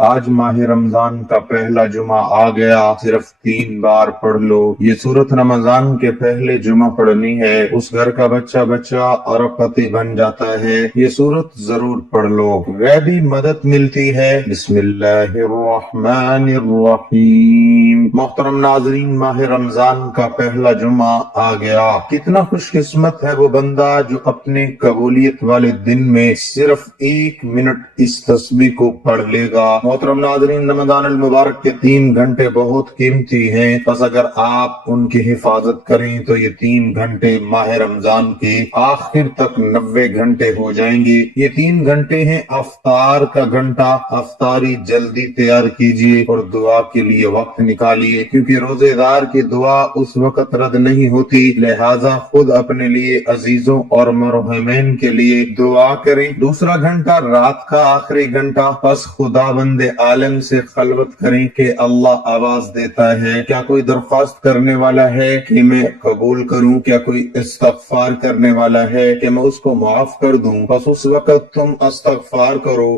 آج ماہ رمضان کا پہلا جمعہ آ گیا، صرف 3 بار پڑھ لو۔ یہ سورت رمضان کے پہلے جمعہ پڑھنی ہے، اس گھر کا بچہ ارب پتی بن جاتا ہے۔ یہ سورت ضرور پڑھ لو، غیبی مدد ملتی ہے۔ بسم اللہ الرحمن الرحیم۔ محترم ناظرین، ماہ رمضان کا پہلا جمعہ آ گیا۔ کتنا خوش قسمت ہے وہ بندہ جو اپنے قبولیت والے دن میں صرف 1 منٹ اس تسبیح کو پڑھ لے گا۔ محترم ناظرین، رمضان المبارک کے 3 گھنٹے بہت قیمتی ہیں، بس اگر آپ ان کی حفاظت کریں تو یہ 3 گھنٹے ماہ رمضان کے آخر تک 90 گھنٹے ہو جائیں گے۔ یہ 3 گھنٹے ہیں افطار کا گھنٹہ۔ افطاری جلدی تیار کیجئے اور دعا کے لیے وقت نکالیے، کیونکہ روزے دار کی دعا اس وقت رد نہیں ہوتی، لہٰذا خود اپنے لیے، عزیزوں اور مرحومین کے لیے دعا کریں۔ دوسرا گھنٹہ رات کا آخری گھنٹہ، بس خدا بند عالم سے خلوت کریں کہ اللہ آواز دیتا ہے۔ کیا کوئی درخواست کرنے والا ہے کہ میں قبول کروں؟ کیا کوئی استغفار کرنے والا ہے کہ میں اس کو معاف کر دوں؟ بس اس وقت تم استغفار کرو۔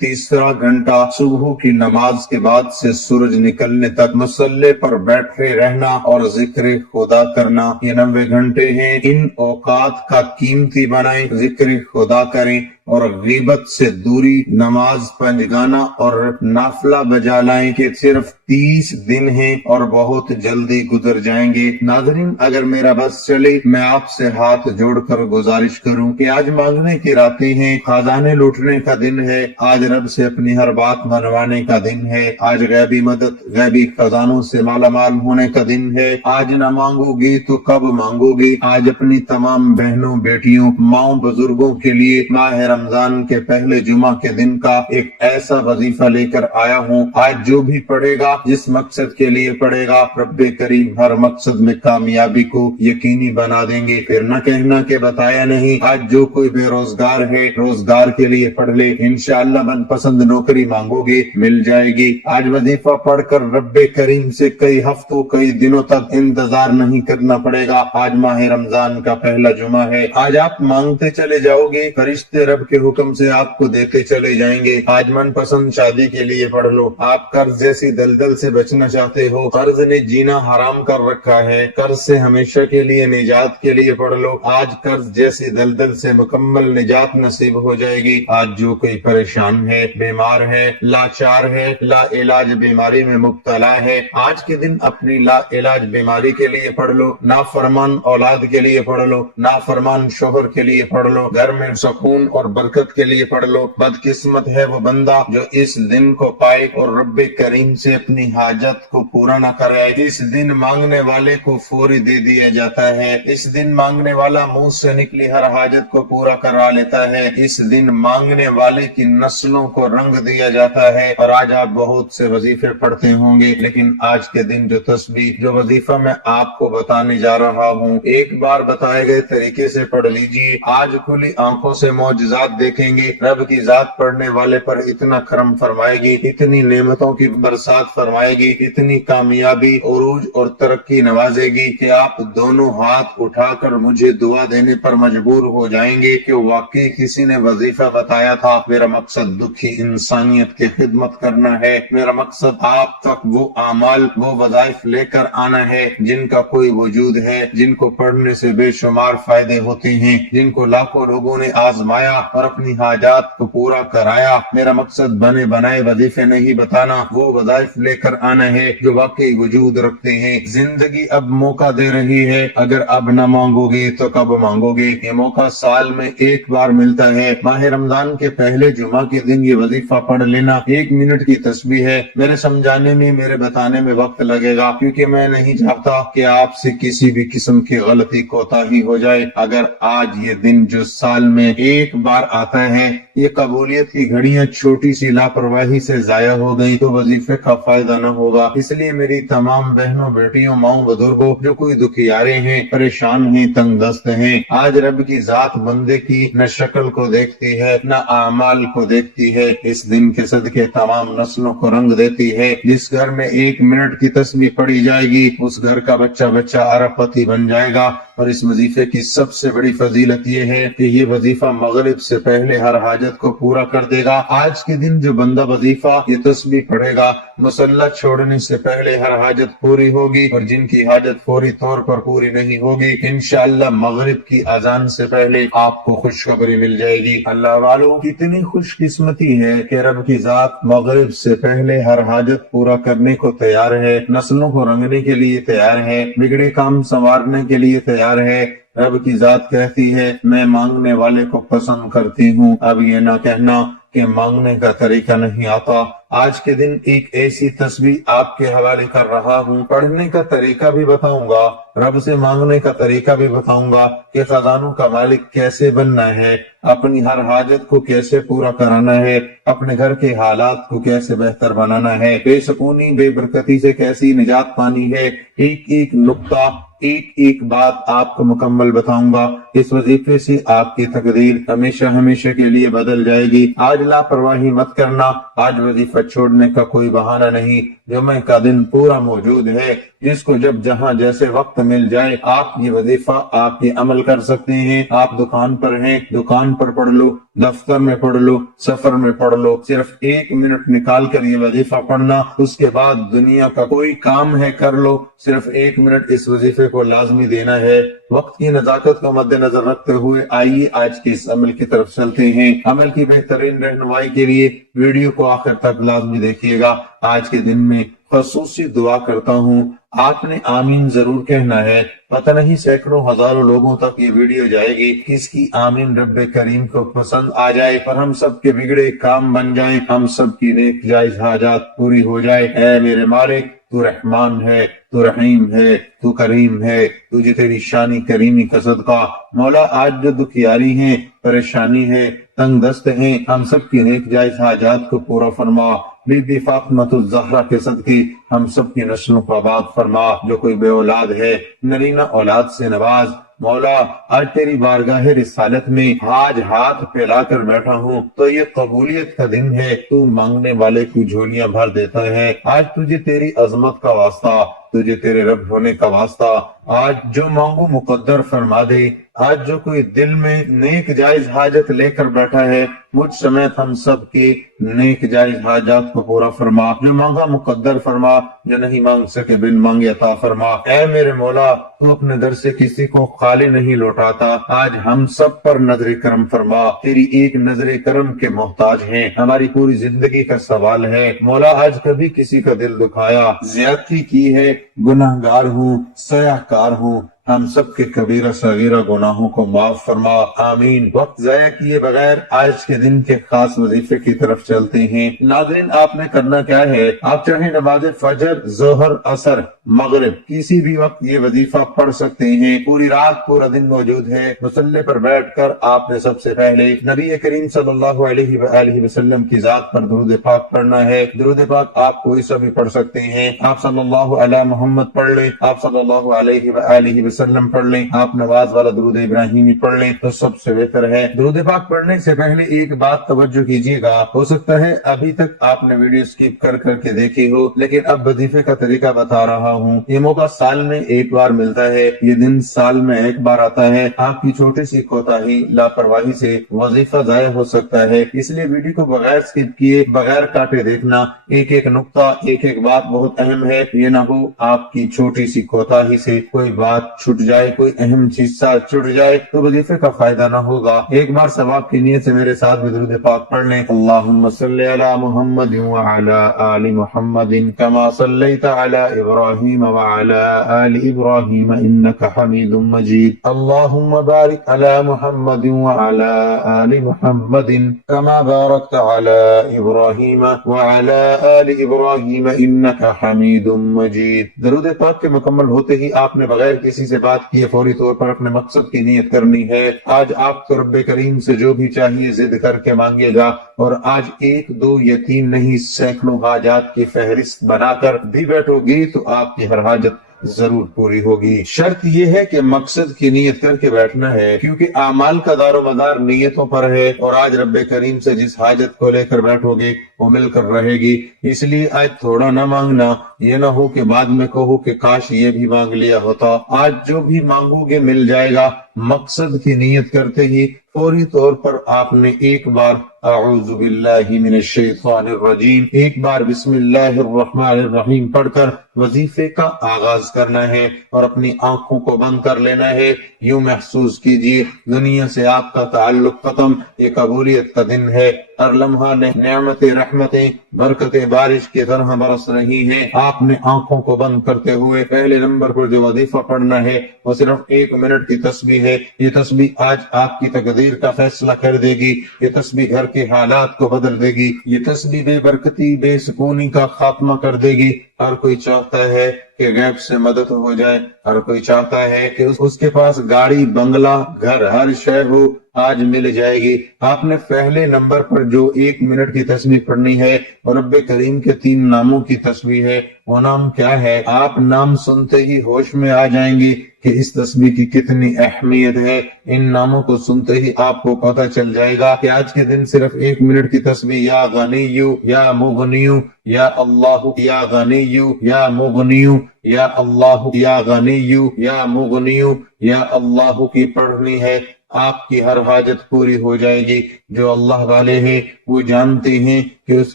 تیسرا گھنٹہ صبح کی نماز کے بعد سے سورج نکلنے تک مصلی پر بیٹھے رہنا اور ذکر خدا کرنا، یہ 90 گھنٹے ہیں۔ ان اوقات کا قیمتی بنائیں، ذکر خدا کریں اور غیبت سے دوری، نماز پنجگانا اور نافلہ بجا لائیں کہ صرف 30 دن ہیں اور بہت جلدی گزر جائیں گے۔ ناظرین، اگر میرا بس چلے، میں آپ سے ہاتھ جوڑ کر گزارش کروں کہ آج مانگنے کی راتیں ہیں، خزانے لوٹنے کا دن ہے، آج رب سے اپنی ہر بات منوانے کا دن ہے، آج غیبی مدد، غیبی خزانوں سے مالا مال ہونے کا دن ہے۔ آج نہ مانگو گی تو کب مانگو گی؟ آج اپنی تمام بہنوں، بیٹیوں، ماؤں، بزرگوں کے لیے ماہ رمضان کے پہلے جمعہ کے دن کا ایک ایسا وظیفہ لے کر آیا ہوں۔ آج جو بھی پڑھے گا، جس مقصد کے لیے پڑھے گا، رب کریم ہر مقصد میں کامیابی کو یقینی بنا دیں گے۔ پھر نہ کہنا کہ بتایا نہیں۔ آج جو کوئی بے روزگار ہے، روزگار کے لیے پڑھ لے، انشاءاللہ من پسند نوکری مانگو گے، مل جائے گی۔ آج وظیفہ پڑھ کر رب کریم سے کئی ہفتوں، کئی دنوں تک انتظار نہیں کرنا پڑے گا۔ آج ماہ رمضان کا پہلا جمعہ ہے، آج آپ مانگتے چلے جاؤ گے، فرشتے رب کے حکم سے آپ کو دیتے چلے جائیں گے۔ آج من پسند شادی کے لیے پڑھ لو۔ آپ قرض جیسی دلدل سے بچنا چاہتے ہو، قرض نے جینا حرام کر رکھا ہے، قرض سے ہمیشہ کے لیے نجات کے لیے پڑھ لو۔ آج قرض جیسی دلدل سے مکمل نجات نصیب ہو جائے گی۔ آج جو کوئی پریشان ہے، بیمار ہے، لاچار ہے، لا علاج بیماری میں مبتلا ہے، آج کے دن اپنی لا علاج بیماری کے لیے پڑھ لو، نافرمان اولاد کے لیے پڑھ لو، نافرمان شوہر کے لیے پڑھ لو، گھر میں سکون اور برکت کے لیے پڑھ لو۔ بدقسمت ہے وہ بندہ جو اس دن کو پائے اور رب کریم سے اپنی حاجت کو پورا نہ کرائے۔ اس دن مانگنے والے کو فوری دے دیا جاتا ہے، اس دن مانگنے والا منہ سے نکلی ہر حاجت کو پورا کرا لیتا ہے، اس دن مانگنے والے کی نسلوں کو رنگ دیا جاتا ہے۔ اور آج آپ بہت سے وظیفے پڑھتے ہوں گے، لیکن آج کے دن جو تسبیح، جو وظیفہ میں آپ کو بتانے جا رہا ہوں، ایک بار بتائے گئے طریقے سے پڑھ لیجئے۔ آج کھلی آنکھوں سے معجزات دیکھیں گے، رب کی ذات پڑھنے والے پر اتنا کرم فرمائے گی، اتنی نعمتوں کی برسات فرمائے گی، اتنی کامیابی، عروج اور ترقی نوازے گی کہ آپ دونوں ہاتھ اٹھا کر مجھے دعا دینے پر مجبور ہو جائیں گے کہ واقعی کسی نے وظیفہ بتایا تھا۔ میرا مقصد دکھی انسانیت کی خدمت کرنا ہے، میرا مقصد آپ تک وہ اعمال، وہ وظائف لے کر آنا ہے جن کا کوئی وجود ہے، جن کو پڑھنے سے بے شمار فائدے ہوتے ہیں، جن کو لاکھوں لوگوں نے آزمایا اور اپنی حاجات کو پورا کرایا۔ میرا مقصد بنے بنائے وظیفے نہیں بتانا، وہ وظائف لے کر آنا ہے جو واقعی وجود رکھتے ہیں۔ زندگی اب موقع دے رہی ہے، اگر اب نہ مانگو گے تو کب مانگو گے؟ یہ موقع سال میں ایک بار ملتا ہے۔ ماہ رمضان کے پہلے جمعہ کے دن یہ وظیفہ پڑھ لینا 1 منٹ کی تسبیح ہے۔ میرے سمجھانے میں، میرے بتانے میں وقت لگے گا، کیونکہ میں نہیں چاہتا کہ آپ سے کسی بھی قسم کی غلطی کوتاہی ہو جائے۔ اگر آج یہ دن جو سال میں ایک بار آتا ہے، یہ قبولیت کی گھڑیاں چھوٹی سی لاپرواہی سے ضائع ہو گئی تو وظیفے کا فائدہ نہ ہوگا۔ اس لیے میری تمام بہنوں، بیٹیوں، ماؤں، بزرگوں، جو کوئی دکھیارے ہیں، پریشان ہیں، تنگ دست ہیں، آج رب کی ذات بندے کی نہ شکل کو دیکھتی ہے، نہ اعمال کو دیکھتی ہے، اس دن کے صدقے تمام نسلوں کو رنگ دیتی ہے۔ جس گھر میں 1 منٹ کی تسبیح پڑھی جائے گی، اس گھر کا بچہ ارب پتی بن جائے گا۔ اور اس وظیفے کی سب سے بڑی فضیلت یہ ہے کہ یہ وظیفہ مغرب سے پہلے ہر حاجت کو پورا کر دے گا۔ آج کے دن جو بندہ وظیفہ یہ تسبیح پڑھے گا، مصلی چھوڑنے سے پہلے ہر حاجت پوری ہوگی، اور جن کی حاجت فوری طور پر پوری نہیں ہوگی انشاءاللہ مغرب کی اذان سے پہلے آپ کو خوشخبری مل جائے گی۔ اللہ والوں، کتنی خوش قسمتی ہے کہ رب کی ذات مغرب سے پہلے ہر حاجت پورا کرنے کو تیار ہے، نسلوں کو رنگنے کے لیے تیار ہے، بگڑے کام سنوارنے کے لیے تیار ہے۔ رب کی ذات کہتی ہے میں مانگنے والے کو پسند کرتی ہوں۔ اب یہ نہ کہنا کہ مانگنے کا طریقہ نہیں آتا۔ آج کے دن ایک ایسی تسبیح آپ کے حوالے کر رہا ہوں، پڑھنے کا طریقہ بھی بتاؤں گا، رب سے مانگنے کا طریقہ بھی بتاؤں گا کہ خزانوں کا مالک کیسے بننا ہے، اپنی ہر حاجت کو کیسے پورا کرانا ہے، اپنے گھر کے حالات کو کیسے بہتر بنانا ہے، بے سکونی بے برکتی سے کیسی نجات پانی ہے۔ ایک ایک نقطہ، ایک ایک بات آپ کو مکمل بتاؤں گا۔ اس وظیفے سے آپ کی تقدیر ہمیشہ ہمیشہ کے لیے بدل جائے گی۔ آج لاپرواہی مت کرنا، آج وظیفہ چھوڑنے کا کوئی بہانہ نہیں۔ جمعہ کا دن پورا موجود ہے، جس کو جب جہاں جیسے وقت مل جائے آپ یہ وظیفہ آپ یہ عمل کر سکتے ہیں۔ آپ دکان پر ہیں، دکان پر پڑھ لو، دفتر میں پڑھ لو، سفر میں پڑھ لو، صرف 1 منٹ نکال کر یہ وظیفہ پڑھنا، اس کے بعد دنیا کا کوئی کام ہے کر لو، صرف 1 منٹ اس وظیفے کو لازمی دینا ہے۔ وقت کی نزاکت کو مد نظر رکھتے ہوئے آئیے آج کے اس عمل کی طرف چلتے ہیں۔ عمل کی بہترین رہنمائی کے لیے ویڈیو کو آخر تک لازمی دیکھیے گا۔ آج کے دن میں خصوصی دعا کرتا ہوں، آپ نے آمین ضرور کہنا ہے۔ پتہ نہیں سینکڑوں ہزاروں لوگوں تک یہ ویڈیو جائے گی، کس کی آمین رب کریم کو پسند آ جائے اور ہم سب کے بگڑے کام بن جائیں، ہم سب کی نیک جائز حاجات پوری ہو جائے۔ اے میرے مالک، تو رحمان ہے، تو رحیم ہے، تو کریم ہے، تجھے تیری شانی کریمی کا صدقہ۔ مولا آج جو دکھیاری ہیں، پریشانی ہے، تنگ دست ہیں، ہم سب کی نیک جائز حاجات کو پورا فرما۔ بی بی فاطمۃ الزہرا کے صدقے ہم سب کی نسلوں کو آباد فرما۔ جو کوئی بے اولاد ہے نرینہ اولاد سے نواز۔ مولا آج تیری بارگاہ رسالت میں آج ہاتھ پھیلا کر بیٹھا ہوں تو یہ قبولیت کا دن ہے، تو مانگنے والے کی جھولیاں بھر دیتا ہے۔ آج تجھے تیری عظمت کا واسطہ، تجھے تیرے رب ہونے کا واسطہ، آج جو مانگو مقدر فرما دے۔ آج جو کوئی دل میں نیک جائز حاجت لے کر بیٹھا ہے، مجھ سمیت ہم سب کے نیک جائز حاجات کو پورا فرما۔ جو مانگا مقدر فرما، جو نہیں مانگ سکے بن مانگے عطا فرما۔ اے میرے مولا، تو اپنے در سے کسی کو خالی نہیں لوٹاتا، آج ہم سب پر نظر کرم فرما۔ تیری ایک نظر کرم کے محتاج ہیں، ہماری پوری زندگی کا سوال ہے۔ مولا آج کبھی کسی کا دل دکھایا، زیادتی کی ہے، گناہ گار ہوں، سیاہ کار ہوں، ہم سب کے کبیرہ صغیرہ گناہوں کو معاف فرما۔ آمین۔ وقت ضائع کیے بغیر آج کے دن کے خاص وظیفے کی طرف چلتے ہیں۔ ناظرین، آپ نے کرنا کیا ہے، آپ چاہے نماز فجر، ظہر، عصر، مغرب کسی بھی وقت یہ وظیفہ پڑھ سکتے ہیں۔ پوری رات پورا دن موجود ہے۔ مصلی پر بیٹھ کر آپ نے سب سے پہلے نبی کریم صلی اللہ علیہ وآلہ وسلم کی ذات پر درود پاک پڑھنا ہے۔ درود پاک آپ کوئی سا بھی پڑھ سکتے ہیں۔ آپ صلی اللہ علی محمد پڑھ لیں، آپ صلی اللہ علیہ وآلہ وسلم پڑھ لیں، آپ نواز والا درود ابراہیمی پڑھ لیں تو سب سے بہتر ہے۔ درود پاک پڑھنے سے پہلے ایک بات توجہ کیجیے گا، ہو سکتا ہے ابھی تک آپ نے ویڈیو سکپ کر کر کے دیکھی ہو، لیکن اب وظیفے کا طریقہ بتا رہا ہوں۔ یہ موقع سال میں ایک بار ملتا ہے، یہ دن سال میں ایک بار آتا ہے۔ آپ کی چھوٹی سی کوتاہی، لاپرواہی سے وظیفہ ضائع ہو سکتا ہے، اس لیے ویڈیو کو بغیر سکپ کیے، بغیر کاٹے دیکھنا۔ ایک ایک نقطہ، ایک ایک بات بہت اہم ہے، یہ نہ ہو آپ کی چھوٹی سی کوتاہی سے کوئی بات چھٹ جائے، کوئی اہم چیز چھٹ جائے تو وظیفے کا فائدہ نہ ہوگا۔ ایک بار ثواب کی نیت سے میرے ساتھ بھی درود پاک پڑھ لیں۔ اللہم صلی علی محمد وعلی آل محمد کما صلیت علی ابراہیم وعلی آل ابراہیم انک حمید مجید۔ اللہم بارک علی محمد وعلی آل محمد کما بارکت علی ابراہیم وعلی آل ابراہیم انک حمید مجید۔ درود پاک کے مکمل ہوتے ہی آپ نے بغیر کسی سے بات کیے فوری طور پر اپنے مقصد کی نیت کرنی ہے۔ آج آپ کو رب کریم سے جو بھی چاہیے ضد کر کے مانگے گا، اور آج 1 2 یا 3 نہیں، سینکڑوں حاجات کی فہرست بنا کر بھی بیٹھو گی تو آپ کی ہر حاجت ضرور پوری ہوگی۔ شرط یہ ہے کہ مقصد کی نیت کر کے بیٹھنا ہے، کیونکہ اعمال کا دار و مدار نیتوں پر ہے، اور آج رب کریم سے جس حاجت کو لے کر بیٹھو گے وہ مل کر رہے گی۔ اس لیے آج تھوڑا نہ مانگنا، یہ نہ ہو کہ بعد میں کہو کہ کاش یہ بھی مانگ لیا ہوتا۔ آج جو بھی مانگو گے مل جائے گا۔ مقصد کی نیت کرتے ہی فوری طور پر آپ نے ایک بار اعوذ باللہ من الشیطان الرجیم، ایک بار بسم اللہ الرحمن الرحیم پڑھ کر وظیفے کا آغاز کرنا ہے، اور اپنی آنکھوں کو بند کر لینا ہے۔ یوں محسوس کیجئے دنیا سے آپ کا تعلق ختم، یہ قبولیت کا دن ہے۔ ہر لمحہ نعمتیں، رحمتیں، برکتیں بارش کی طرح برس رہی ہیں۔ آپ نے آنکھوں کو بند کرتے ہوئے پہلے نمبر پر جو وظیفہ پڑھنا ہے وہ صرف 1 منٹ کی تسبیح ہے۔ یہ تسبیح آج آپ کی تقدیر کا فیصلہ کر دے گی۔ یہ تسبیح گھر کے حالات کو بدل دے گی۔ یہ تسبیح بے برکتی، بے سکونی کا خاتمہ کر دے گی۔ ہر کوئی چاہتا ہے کہ غیب سے مدد ہو جائے، ہر کوئی چاہتا ہے کہ اس کے پاس گاڑی، بنگلہ، گھر، ہر شے ہو، آج مل جائے گی۔ آپ نے پہلے نمبر پر جو 1 منٹ کی تسبیح پڑھنی ہے اور رب کریم کے 3 ناموں کی تسبیح ہے۔ وہ نام کیا ہے؟ آپ نام سنتے ہی ہوش میں آ جائیں گے کہ اس تسبیح کی کتنی اہمیت ہے۔ ان ناموں کو سنتے ہی آپ کو پتہ چل جائے گا کہ آج کے دن صرف 1 منٹ کی تسبیح یا غنیو یا مغنیو یا اللہ یا غنیو یا مغنیو یا اللہ یا غنیو یا مغنیو یا اللہ کی پڑھنی ہے۔ آپ کی ہر حاجت پوری ہو جائے گی۔ جو اللہ والے ہیں وہ جانتے ہیں کہ اس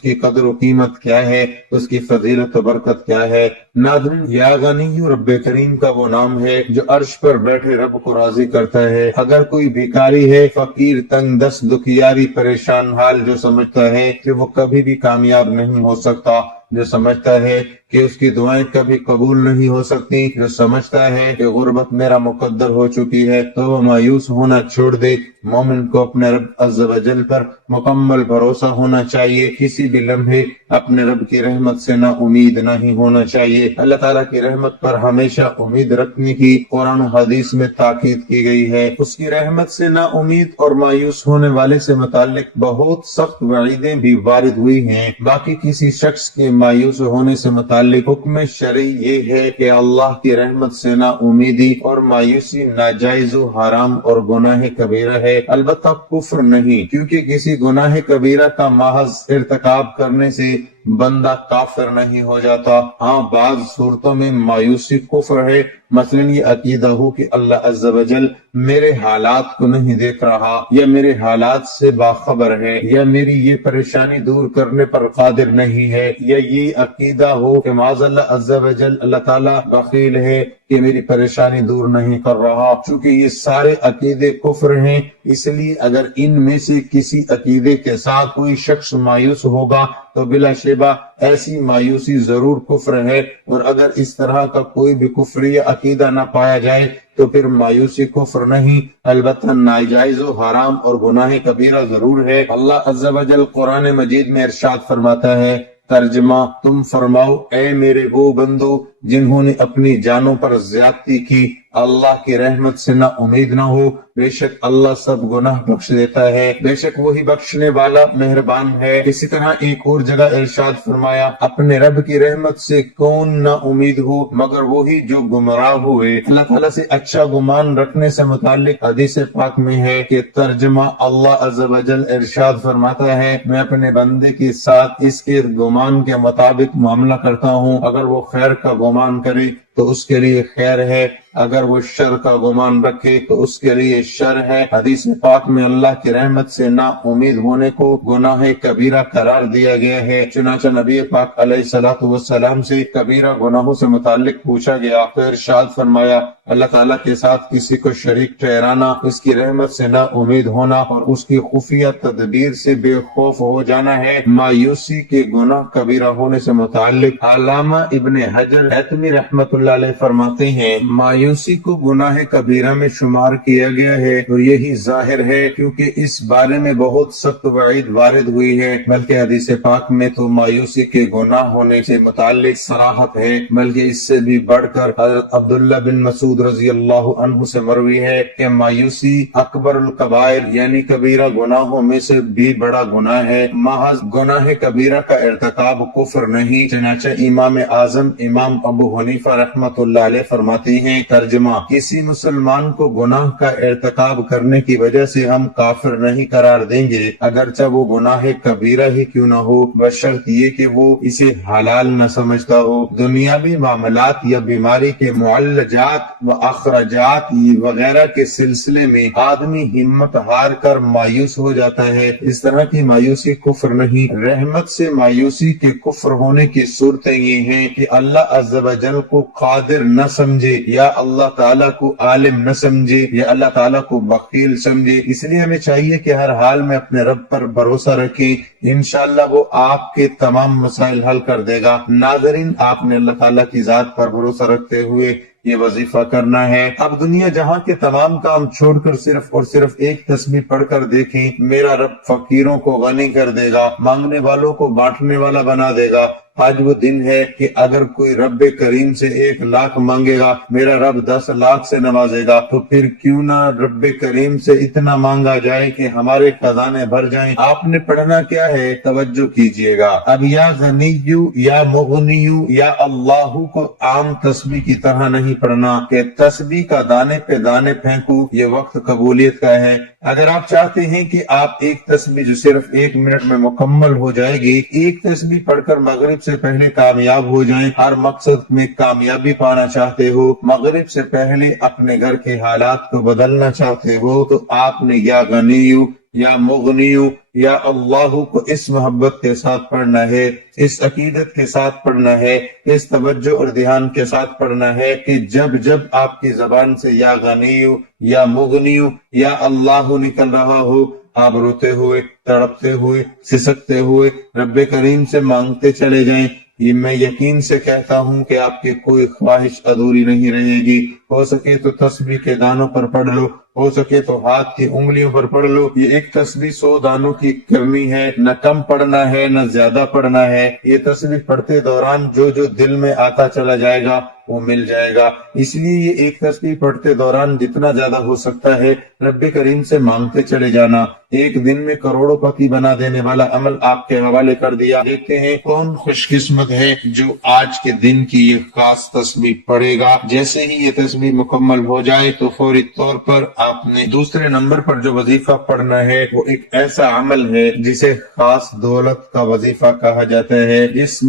کی قدر و قیمت کیا ہے، اس کی فضیلت و برکت کیا ہے۔ ناظرین، یا غنی رب کریم کا وہ نام ہے جو عرش پر بیٹھے رب کو راضی کرتا ہے۔ اگر کوئی بھیکاری ہے، فقیر، تنگ دست، دکھیاری، پریشان حال، جو سمجھتا ہے کہ وہ کبھی بھی کامیاب نہیں ہو سکتا، جو سمجھتا ہے کہ اس کی دعائیں کبھی قبول نہیں ہو سکتی، جو سمجھتا ہے کہ غربت میرا مقدر ہو چکی ہے، تو وہ مایوس ہونا چھوڑ دے۔ مومن کو اپنے رب عز و جل پر مکمل بھروسہ ہونا چاہیے۔ کسی بھی لمحے اپنے رب کی رحمت سے نا امید نہیں ہونا چاہیے۔ اللہ تعالیٰ کی رحمت پر ہمیشہ امید رکھنے کی قرآن و حدیث میں تاکید کی گئی ہے۔ اس کی رحمت سے نا امید اور مایوس ہونے والے سے متعلق بہت سخت وعیدیں بھی وارد ہوئی ہیں۔ باقی کسی شخص کے مایوس ہونے سے متعلق حکم شرعی یہ ہے کہ اللہ کی رحمت سے نا امیدی اور مایوسی ناجائز و حرام اور گناہ کبیرہ ہے، البتہ کفر نہیں، کیونکہ کسی گناہ کبیرہ کا محض ارتکاب کرنے سے بندہ کافر نہیں ہو جاتا۔ ہاں، بعض صورتوں میں مایوسی کفر ہے، مثلا یہ عقیدہ ہو کہ اللہ عز و جل میرے حالات کو نہیں دیکھ رہا، یا میرے حالات سے باخبر ہے، یا میری یہ پریشانی دور کرنے پر قادر نہیں ہے، یا یہ عقیدہ ہو کہ معاذ اللہ عز و جل اللہ تعالیٰ بخیل ہے کہ میری پریشانی دور نہیں کر رہا۔ چونکہ یہ سارے عقیدے کفر ہیں، اس لیے اگر ان میں سے کسی عقیدے کے ساتھ کوئی شخص مایوس ہوگا تو بلا شبہ ایسی مایوسی ضرور کفر ہے، اور اگر اس طرح کا کوئی بھی کفری عقیدہ نہ پایا جائے تو پھر مایوسی کفر نہیں، البتہ ناجائز و حرام اور گناہ کبیرہ ضرور ہے۔ اللہ عز و جل قرآن مجید میں ارشاد فرماتا ہے، ترجمہ تم فرماؤ، اے میرے وہ بندو جنہوں نے اپنی جانوں پر زیادتی کی، اللہ کی رحمت سے نہ امید نہ ہو، بے شک اللہ سب گناہ بخش دیتا ہے، بے شک وہی بخشنے والا مہربان ہے۔ اسی طرح ایک اور جگہ ارشاد فرمایا، اپنے رب کی رحمت سے کون نہ امید ہو مگر وہی جو گمراہ ہوئے۔ اللہ تعالیٰ سے اچھا گمان رکھنے سے متعلق حدیث پاک میں ہے کہ ترجمہ اللہ عز و جل ارشاد فرماتا ہے، میں اپنے بندے کے ساتھ اس کے گمان کے مطابق معاملہ کرتا ہوں، اگر وہ خیر کا گمان کرے تو اس کے لیے خیر ہے، اگر وہ شر کا گمان رکھے تو اس کے لیے شر ہے۔ حدیث پاک میں اللہ کی رحمت سے نا امید ہونے کو گناہ کبیرہ قرار دیا گیا ہے۔ چنانچہ نبی پاک علیہ الصلوۃ والسلام سے کبیرہ گناہوں سے متعلق پوچھا گیا تو ارشاد فرمایا، اللہ تعالیٰ کے ساتھ کسی کو شریک ٹھہرانا، اس کی رحمت سے نا امید ہونا اور اس کی خفیہ تدبیر سے بے خوف ہو جانا ہے۔ مایوسی کے گناہ کبیرہ ہونے سے متعلق علامہ ابن حجر حتمی رحمۃ اللہ علیہ فرماتے ہیں، مایوسی کو گناہ کبیرہ میں شمار کیا گیا ہے اور یہی ظاہر ہے کیونکہ اس بارے میں بہت سخت وعید وارد ہوئی ہے، بلکہ حدیث پاک میں تو مایوسی کے گناہ ہونے سے متعلق صراحت ہے، بلکہ اس سے بھی بڑھ کر حضرت عبداللہ بن مسعود رضی اللہ عنہ سے مروی ہے کہ مایوسی اکبر الکبائر یعنی کبیرہ گناہوں میں سے بھی بڑا گناہ ہے، محض گناہ کبیرہ کا ارتکاب کفر نہیں۔ چنانچہ امام اعظم امام ابو حنیفہ رحمۃ رحمت اللہ علیہ فرماتی ہیں، ترجمہ: کسی مسلمان کو گناہ کا ارتکاب کرنے کی وجہ سے ہم کافر نہیں قرار دیں گے، اگرچہ وہ گناہ کبیرہ ہی کیوں نہ ہو، بشرط یہ کہ وہ اسے حلال نہ سمجھتا ہو۔ دنیاوی معاملات یا بیماری کے معالجات و اخراجات وغیرہ کے سلسلے میں آدمی ہمت ہار کر مایوس ہو جاتا ہے، اس طرح کی مایوسی کفر نہیں۔ رحمت سے مایوسی کے کفر ہونے کی صورتیں یہ ہیں کہ اللہ عز و جل کو قادر نہ سمجھے، یا اللہ تعالیٰ کو عالم نہ سمجھے، یا اللہ تعالیٰ کو بخیل سمجھے۔ اس لیے ہمیں چاہیے کہ ہر حال میں اپنے رب پر بھروسہ رکھیں، انشاءاللہ وہ آپ کے تمام مسائل حل کر دے گا۔ ناظرین، آپ نے اللہ تعالیٰ کی ذات پر بھروسہ رکھتے ہوئے یہ وظیفہ کرنا ہے۔ اب دنیا جہاں کے تمام کام چھوڑ کر صرف اور صرف ایک تسبیح پڑھ کر دیکھیں، میرا رب فقیروں کو غنی کر دے گا، مانگنے والوں کو بانٹنے والا بنا دے گا۔ آج وہ دن ہے کہ اگر کوئی رب کریم سے 1,00,000 مانگے گا، میرا رب 10,00,000 سے نوازے گا، تو پھر کیوں نہ رب کریم سے اتنا مانگا جائے کہ ہمارے خزانے بھر جائیں۔ آپ نے پڑھنا کیا ہے، توجہ کیجئے گا۔ اب یا غنیو یا مغنیو یا اللہ کو عام تسبیح کی طرح نہیں پڑھنا کہ تسبیح کا دانے پہ دانے پھینکو، یہ وقت قبولیت کا ہے۔ اگر آپ چاہتے ہیں کہ آپ ایک تسبیح جو صرف 1 منٹ میں مکمل ہو جائے گی، ایک تسبیح پڑھ کر مغرب سے پہلے کامیاب ہو جائیں، ہر مقصد میں کامیابی پانا چاہتے ہو، مغرب سے پہلے اپنے گھر کے حالات کو بدلنا چاہتے ہو، تو آپ نے یا غنیو یا مغنیو یا اللہ کو اس محبت کے ساتھ پڑھنا ہے، اس عقیدت کے ساتھ پڑھنا ہے، اس توجہ اور دھیان کے ساتھ پڑھنا ہے کہ جب جب آپ کی زبان سے یا غنیو یا مغنیو یا اللہ نکل رہا ہو، آپ روتے ہوئے، تڑپتے ہوئے، سسکتے ہوئے رب کریم سے مانگتے چلے جائیں۔ یہ میں یقین سے کہتا ہوں کہ آپ کی کوئی خواہش ادھوری نہیں رہے گی۔ ہو سکے تو تسبیح کے دانوں پر پڑھ لو، ہو سکے تو ہاتھ کی انگلیوں پر پڑھ لو۔ یہ ایک تسبیح 100 دانوں کی کرنی ہے، نہ کم پڑھنا ہے نہ زیادہ پڑھنا ہے۔ یہ تسبیح پڑھتے دوران جو جو دل میں آتا چلا جائے گا وہ مل جائے گا۔ اس لیے یہ ایک تسبیح پڑھتے دوران جتنا زیادہ ہو سکتا ہے رب کریم سے مانگتے چلے جانا۔ ایک دن میں کروڑوں پتی بنا دینے والا عمل آپ کے حوالے کر دیا۔ دیکھتے ہیں کون خوش قسمت ہے جو آج کے دن کی یہ خاص تسبیح پڑھے گا۔ جیسے ہی یہ تسبیح مکمل ہو جائے تو فوری طور پر آپ نے دوسرے نمبر پر جو وظیفہ پڑھنا ہے وہ ایک ایسا عمل ہے جسے خاص دولت کا وظیفہ کہا جاتا ہے۔ جس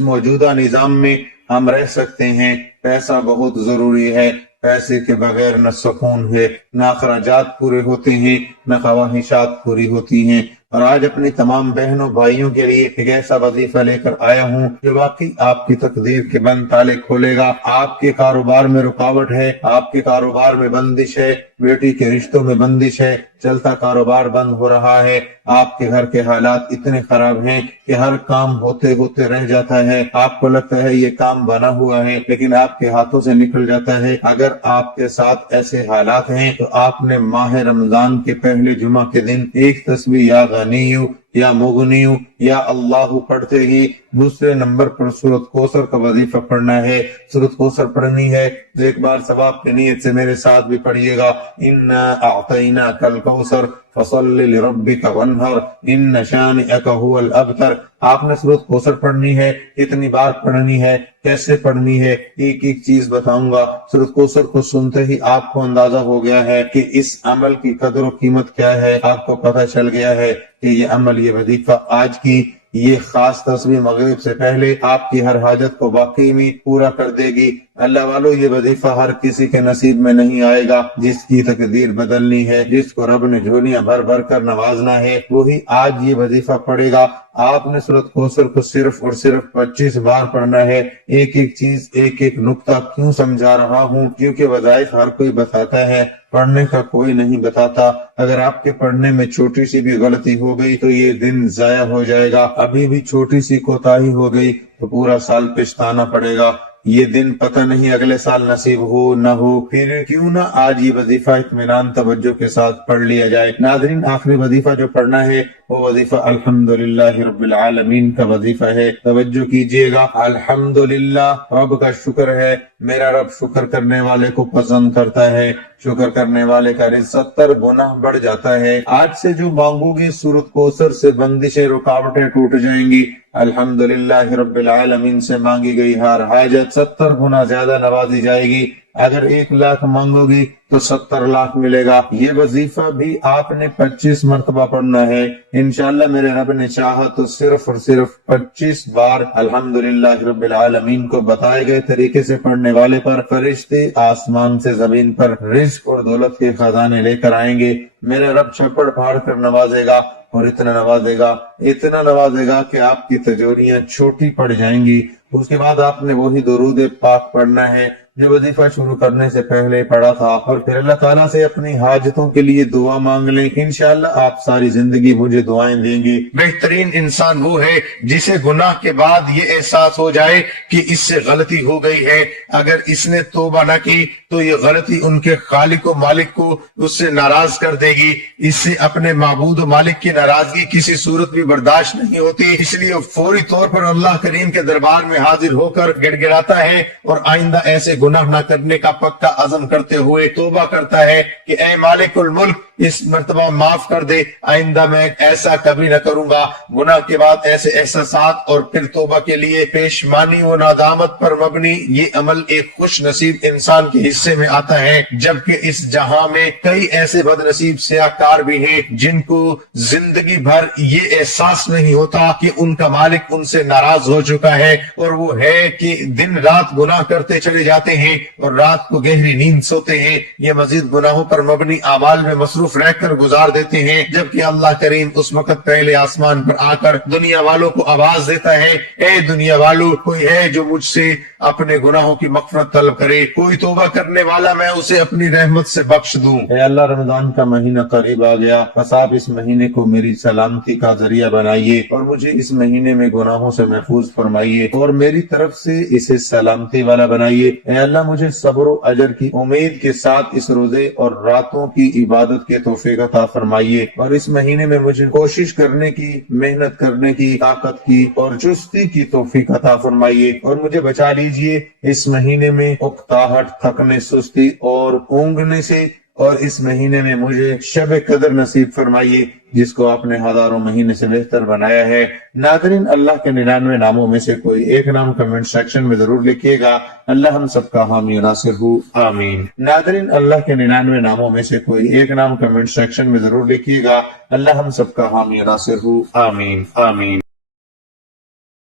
موجودہ نظام میں ہم رہ سکتے ہیں، پیسہ بہت ضروری ہے۔ پیسے کے بغیر نہ سکون ہے، نہ اخراجات پورے ہوتے ہیں، نہ خواہشات پوری ہوتی ہیں۔ اور آج اپنی تمام بہنوں بھائیوں کے لیے ایک ایسا وظیفہ لے کر آیا ہوں جو واقعی آپ کی تقدیر کے بند تالے کھولے گا۔ آپ کے کاروبار میں رکاوٹ ہے، آپ کے کاروبار میں بندش ہے، بیٹی کے رشتوں میں بندش ہے، چلتا کاروبار بند ہو رہا ہے، آپ کے گھر کے حالات اتنے خراب ہیں کہ ہر کام ہوتے ہوتے رہ جاتا ہے، آپ کو لگتا ہے یہ کام بنا ہوا ہے لیکن آپ کے ہاتھوں سے نکل جاتا ہے۔ اگر آپ کے ساتھ ایسے حالات ہیں تو آپ نے ماہ رمضان کے پہلے جمعہ کے دن ایک تسبیح یا غنیو یا مغنیو یا اللہ پڑھتے ہی دوسرے نمبر پر سورۃ کوثر کا وظیفہ پڑھنا ہے۔ سورۃ کوثر پڑھنی ہے تو ایک بار ثواب کی نیت سے میرے ساتھ بھی پڑھیے گا، انا اعطیناک الکوثر فصل لربک وانحر ان شانئک هو الابتر۔ آپ نے سورۃ کوثر پڑھنی ہے، کتنی بار پڑھنی ہے، کیسے پڑھنی ہے، ایک ایک چیز بتاؤں گا۔ سورۃ کوثر کو سنتے ہی آپ کو اندازہ ہو گیا ہے کہ اس عمل کی قدر و قیمت کیا ہے، آپ کو پتہ چل گیا ہے کہ یہ عمل، یہ وظیفہ، آج کی یہ خاص تسبیح مغرب سے پہلے آپ کی ہر حاجت کو واقعی میں پورا کر دے گی۔ اللہ والو، یہ وظیفہ ہر کسی کے نصیب میں نہیں آئے گا۔ جس کی تقدیر بدلنی ہے، جس کو رب نے جھولیاں بھر بھر کر نوازنا ہے، وہی آج یہ وظیفہ پڑھے گا۔ آپ نے سورۃ کوثر کو صرف اور صرف 25 بار پڑھنا ہے۔ ایک ایک چیز، ایک ایک نقطہ کیوں سمجھا رہا ہوں؟ کیونکہ وظائف ہر کوئی بتاتا ہے، پڑھنے کا کوئی نہیں بتاتا۔ اگر آپ کے پڑھنے میں چھوٹی سی بھی غلطی ہو گئی تو یہ دن ضائع ہو جائے گا، ابھی بھی چھوٹی سی کوتاہی ہو گئی تو پورا سال پچھتانا پڑے گا۔ یہ دن پتہ نہیں اگلے سال نصیب ہو نہ ہو، پھر کیوں نہ آج یہ وظیفہ اطمینان توجہ کے ساتھ پڑھ لیا جائے۔ ناظرین، آخری وظیفہ جو پڑھنا ہے وہ وظیفہ الحمدللہ رب العالمین کا وظیفہ ہے۔ توجہ کیجئے گا، الحمدللہ، رب کا شکر ہے میرا رب شکر کرنے والے کو پسند کرتا ہے، شکر کرنے والے کا رزق 70 گنا بڑھ جاتا ہے۔ آج سے جو مانگو گی سورۃ کوثر سے بندشیں رکاوٹیں ٹوٹ جائیں گی۔ الحمدللہ رب العالمین سے مانگی گئی ہر حاجت 70 گنا زیادہ نوازی جائے گی۔ اگر 1 لاکھ مانگو گی تو 70 لاکھ ملے گا۔ یہ وظیفہ بھی آپ نے 25 مرتبہ پڑھنا ہے۔ انشاءاللہ میرے رب نے چاہا تو صرف اور صرف 25 بار الحمدللہ رب العالمین کو بتائے گئے طریقے سے پڑھنے والے پر فرشتے آسمان سے زمین پر رزق اور دولت کے خزانے لے کر آئیں گے۔ میرا رب چھپڑ پھاڑ کر نوازے گا، اور اتنا نوازے گا کہ آپ کی تجوریاں چھوٹی پڑ جائیں گی۔ اس کے بعد آپ نے وہی درود پاک پڑھنا ہے جو وظیفہ شروع کرنے سے پہلے پڑھا تھا، اور پھر اللہ تعالیٰ سے اپنی حاجتوں کے لیے دعا مانگ لیں۔ انشاءاللہ آپ ساری زندگی مجھے دعائیں دیں گے۔ بہترین انسان وہ ہے جسے گناہ کے بعد یہ احساس ہو جائے کہ اس سے غلطی ہو گئی ہے۔ اگر اس نے توبہ نہ کی تو یہ غلطی ان کے خالق و مالک کو اس سے ناراض کر دے گی۔ اس سے اپنے معبود و مالک کی ناراضگی کسی صورت بھی برداشت نہیں ہوتی، اس لیے وہ فوری طور پر اللہ کریم کے دربار میں حاضر ہو کر گڑ گڑاتا ہے اور آئندہ ایسے گناہ نہ کرنے کا پکا عزم کرتے ہوئے توبہ کرتا ہے کہ اے مالک الملک اس مرتبہ معاف کر دے، آئندہ میں ایسا کبھی نہ کروں گا۔ گناہ کے بعد ایسے احساسات اور پھر توبہ کے لیے پیشمانی و ندامت پر مبنی یہ عمل ایک خوش نصیب انسان کے حصے میں آتا ہے، جبکہ اس جہاں میں کئی ایسے بد نصیب سیاہکار بھی ہیں جن کو زندگی بھر یہ احساس نہیں ہوتا کہ ان کا مالک ان سے ناراض ہو چکا ہے، اور وہ ہے کہ دن رات گناہ کرتے چلے جاتے ہیں اور رات کو گہری نیند سوتے ہیں، یہ مزید گناہوں پر مبنی اعمال میں مصروف رہ کر گزار دیتے ہیں، جبکہ اللہ کریم اس وقت پہلے آسمان پر آ کر دنیا والوں کو آواز دیتا ہے، اے دنیا والوں، کوئی ہے جو مجھ سے اپنے گناہوں کی مغفرت طلب کرے، کوئی توبہ کرنے والا میں اسے اپنی رحمت سے بخش دوں۔ اے اللہ، رمضان کا مہینہ قریب آ گیا، بس آپ اس مہینے کو میری سلامتی کا ذریعہ بنائیے اور مجھے اس مہینے میں گناہوں سے محفوظ فرمائیے اور میری طرف سے اسے سلامتی والا بنائیے۔ اے اللہ، مجھے صبر و اجر کی امید کے ساتھ اس روزے اور راتوں کی عبادت کے توفیق عطا فرمائیے، اور اس مہینے میں مجھے کوشش کرنے کی، محنت کرنے کی، طاقت کی اور چستی کی توفیق عطا فرمائیے، اور مجھے بچا لیجئے اس مہینے میں اکتاہٹ، تھکنے، سستی اور اونگنے سے، اور اس مہینے میں مجھے شب قدر نصیب فرمائیے جس کو آپ نے ہزاروں مہینے سے بہتر بنایا ہے۔ ناظرین، اللہ کے 99 ناموں میں سے کوئی ایک نام کمنٹ سیکشن میں ضرور لکھیے گا۔ اللہ ہم سب کا حامی و ناصر ہو، آمین۔ ناظرین، اللہ کے 99 ناموں میں سے کوئی ایک نام کمنٹ سیکشن میں ضرور لکھیے گا۔ اللہ ہم سب کا حامی و ناصر ہو، آمین، آمین۔